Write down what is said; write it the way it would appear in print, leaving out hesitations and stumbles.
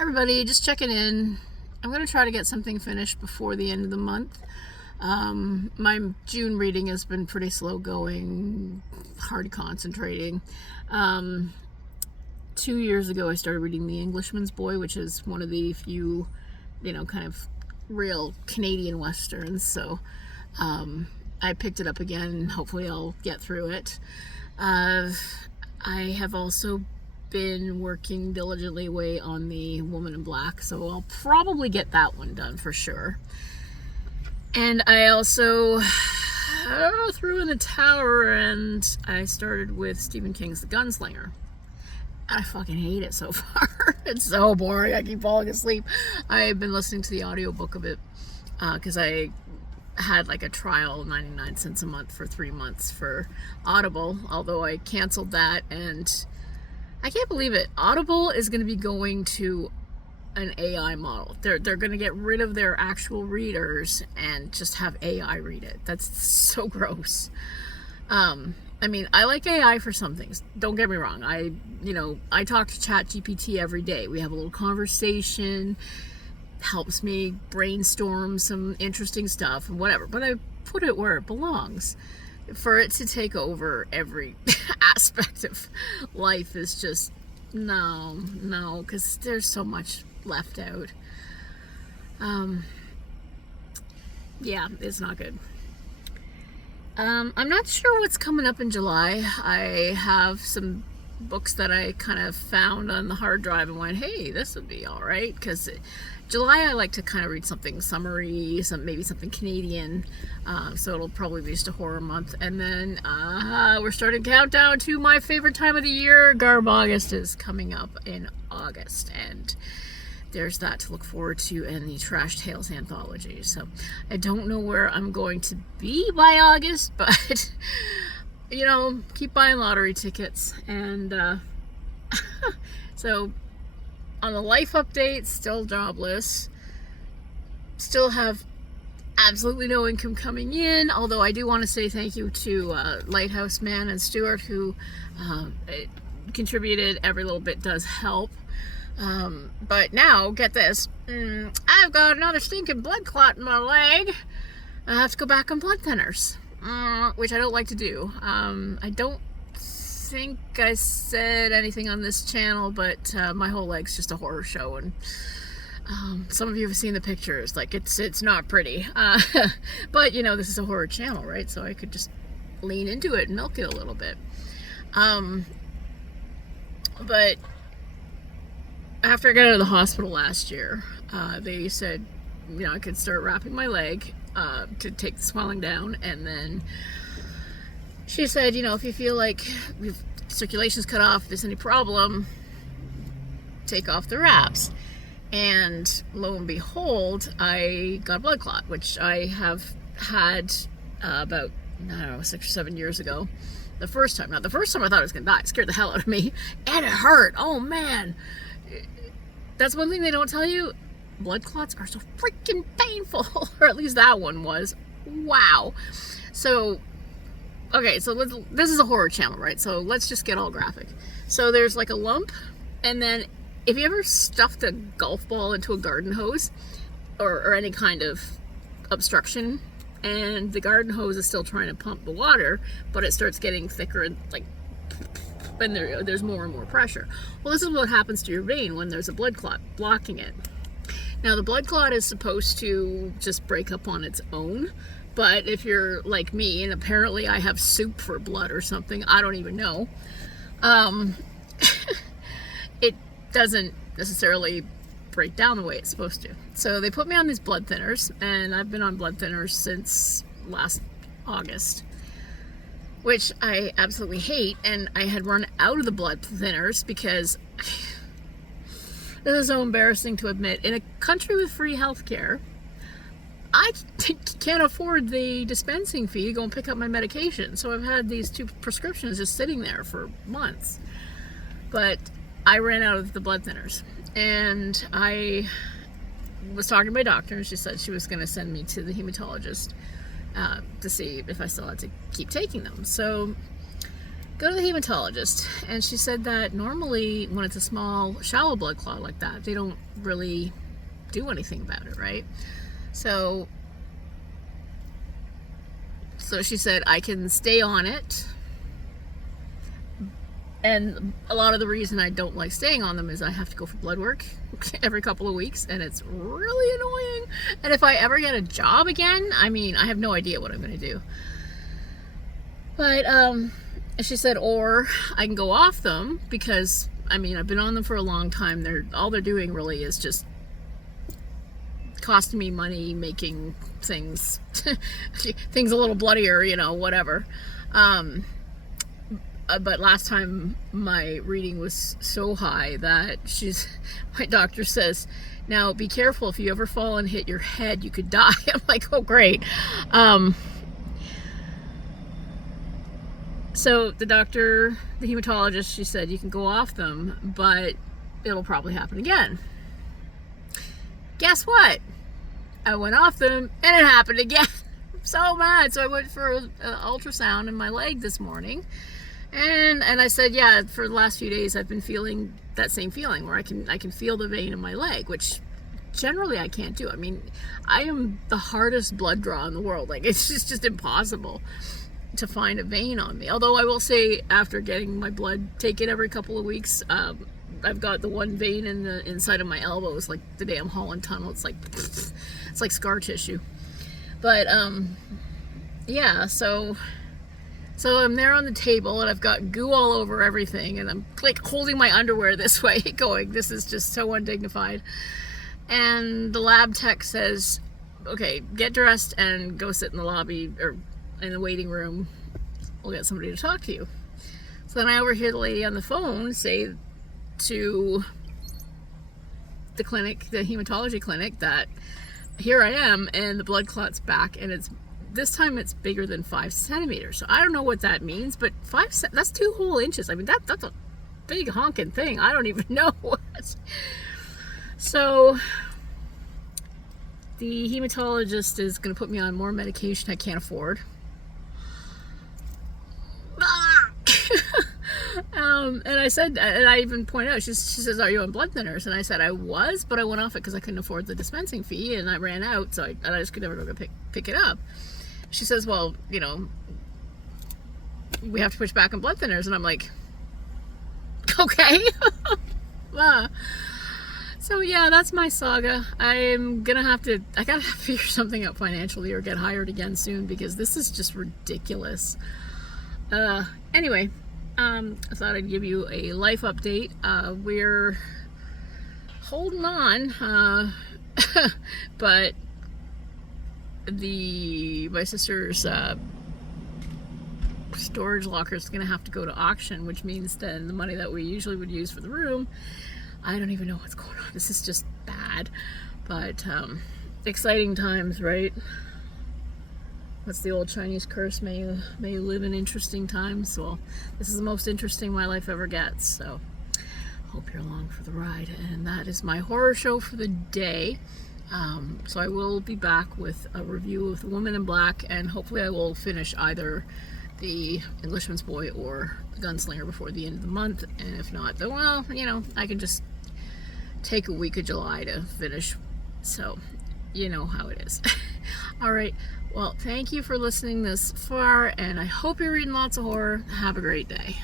Everybody, just checking in. I'm going to try to get something finished before the end of the month. My June reading has been pretty slow going, hard concentrating. 2 years ago, I started reading The Englishman's Boy, which is one of the few, kind of real Canadian westerns. So I picked it up again. Hopefully, I'll get through it. I have also been working diligently away on The Woman in Black, so I'll probably get that one done for sure. And I also threw in the tower and I started with Stephen King's The Gunslinger. I fucking hate it so far. It's so boring. I keep falling asleep. I've been listening to the audiobook of it because I had like a trial 99 cents a month for 3 months for Audible, although I canceled that. And I can't believe it. Audible is going to be going to an AI model. They're going to get rid of their actual readers and just have AI read it. That's so gross. I mean, I like AI for some things. Don't get me wrong. I talk to ChatGPT every day. We have a little conversation. Helps me brainstorm some interesting stuff and whatever. But I put it where it belongs. For it to take over every aspect of life is just no, because there's so much left out. Yeah, it's not good. I'm not sure what's coming up in July. I have some books that I kind of found on the hard drive and went, hey, this would be all right, because July I like to kind of read something summery, maybe something Canadian, so it'll probably be just a horror month. And then we're starting countdown to my favorite time of the year. GARBAUGUST is coming up in August, and there's that to look forward to, and the Trash Tales anthology. So I don't know where I'm going to be by August, but keep buying lottery tickets. And so on the life update, still jobless, still have absolutely no income coming in, although I do want to say thank you to Lighthouse Man and Stuart, who contributed. Every little bit does help. But now, get this, I've got another stinking blood clot in my leg. I have to go back on blood thinners, which I don't like to do. I don't think I said anything on this channel, but my whole leg's just a horror show, and some of you have seen the pictures. Like, it's not pretty, but this is a horror channel, right? So I could just lean into it and milk it a little bit. But after I got out of the hospital last year, they said I could start wrapping my leg to take the swelling down, and then she said, if you feel like circulation's cut off, if there's any problem, take off the wraps. And lo and behold, I got a blood clot, which I have had about, 6 or 7 years ago. The first time I thought I was going to die. It scared the hell out of me. And it hurt. Oh, man. That's one thing they don't tell you. Blood clots are so freaking painful. Or at least that one was. Wow. So okay, so this is a horror channel, right? So let's just get all graphic. So there's like a lump, and then if you ever stuffed a golf ball into a garden hose or any kind of obstruction, and the garden hose is still trying to pump the water, but it starts getting thicker and and there's more and more pressure. Well, this is what happens to your vein when there's a blood clot blocking it. Now, the blood clot is supposed to just break up on its own. But if you're like me, and apparently I have soup for blood or something, I don't even know, it doesn't necessarily break down the way it's supposed to. So they put me on these blood thinners, and I've been on blood thinners since last August, which I absolutely hate. And I had run out of the blood thinners because this is so embarrassing to admit. In a country with free healthcare, I can't afford the dispensing fee to go and pick up my medication. So I've had these 2 prescriptions just sitting there for months. But I ran out of the blood thinners. And I was talking to my doctor, and she said she was going to send me to the hematologist to see if I still had to keep taking them. So go to the hematologist. And she said that normally when it's a small, shallow blood clot like that, they don't really do anything about it, right? So she said I can stay on it. And a lot of the reason I don't like staying on them is I have to go for blood work every couple of weeks, and it's really annoying. And if I ever get a job again, I mean, I have no idea what I'm going to do. But she said, or I can go off them because, I mean, I've been on them for a long time. All they're doing really is just costing me money, making things a little bloodier, you know, whatever. But last time my reading was so high that my doctor says, now be careful, if you ever fall and hit your head, you could die. I'm like, oh great. So the doctor, the hematologist, she said you can go off them, but it'll probably happen again. Guess what? I went off them and it happened again. I'm so mad. So I went for an ultrasound in my leg this morning. And I said, yeah, for the last few days I've been feeling that same feeling where I can feel the vein in my leg, which generally I can't do. I mean, I am the hardest blood draw in the world. Like, it's just impossible to find a vein on me. Although I will say, after getting my blood taken every couple of weeks, I've got the one vein in the inside of my elbow. It's like the damn Holland Tunnel. It's like scar tissue. But yeah, so I'm there on the table and I've got goo all over everything, and I'm like holding my underwear this way going, this is just so undignified. And the lab tech says, okay, get dressed and go sit in the lobby or in the waiting room. We'll get somebody to talk to you. So then I overhear the lady on the phone say to the clinic, the hematology clinic, that here I am and the blood clot's back, and this time it's bigger than 5 centimeters. So I don't know what that means, but that's 2 whole inches. I mean, that's a big honking thing. I don't even know what. So the hematologist is going to put me on more medication I can't afford. And I said, and I even pointed out, she says, are you on blood thinners? And I said I was, but I went off it because I couldn't afford the dispensing fee, and I ran out, so I just could never go pick it up. She says, well, you know, we have to push back on blood thinners. And I'm like, okay. So yeah, that's my saga. I gotta figure something out financially or get hired again soon, because this is just ridiculous. Anyway, I thought I'd give you a life update. We're holding on, but my sister's storage locker is going to have to go to auction, which means then the money that we usually would use for the room, I don't even know what's going on. This is just bad, but exciting times, right? What's the old Chinese curse? May you live in interesting times. Well, this is the most interesting my life ever gets, so hope you're along for the ride. And that is my horror show for the day. So I will be back with a review of The Woman in Black, and hopefully I will finish either The Englishman's Boy or The Gunslinger before the end of the month. And if not, then, well, you know, I can just take a week of July to finish. So you know how it is. All right. Well, thank you for listening this far, and I hope you're reading lots of horror. Have a great day.